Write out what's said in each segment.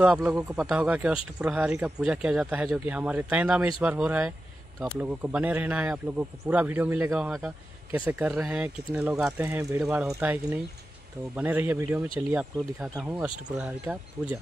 दोस्तों, आप लोगों को पता होगा कि अष्टप्रहरी का पूजा किया जाता है, जो कि हमारे तैंदा में इस बार हो रहा है। तो आप लोगों को बने रहना है, आप लोगों को पूरा वीडियो मिलेगा वहाँ का, कैसे कर रहे हैं, कितने लोग आते हैं, भीड़ भाड़ होता है कि नहीं। तो बने रहिए वीडियो में। चलिए आपको दिखाता हूँ अष्टप्रहरी का पूजा।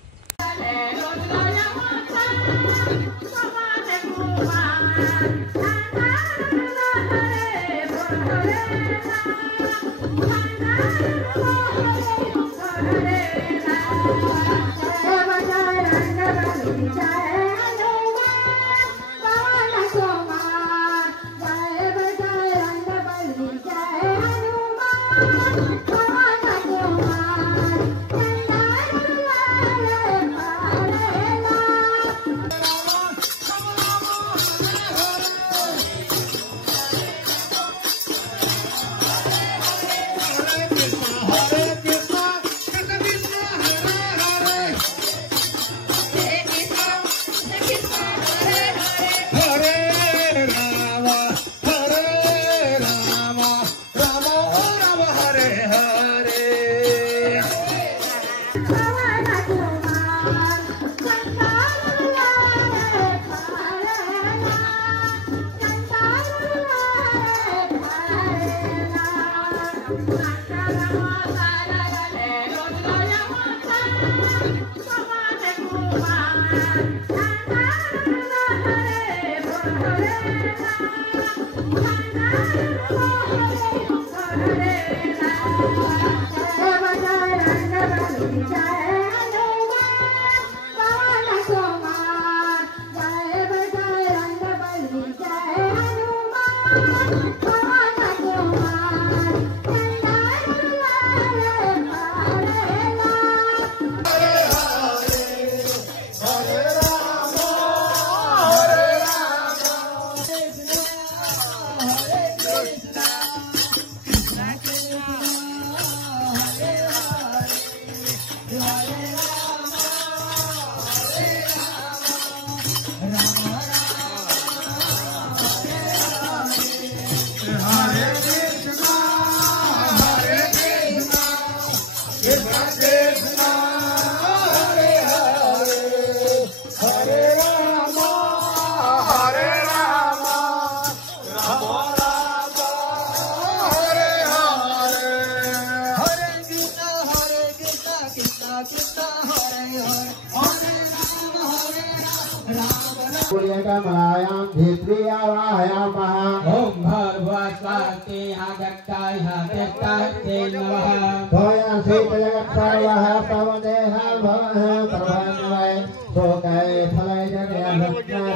कमलायां धित्रियावायामः ओम भर्गवस्वाति आगत्ताय हतेत्ताय नमः भोयं शीतजगत् सर्वः पवदेह भवः प्रभन्वय शोकै फलै जगय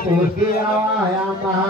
पुष्टियावायामः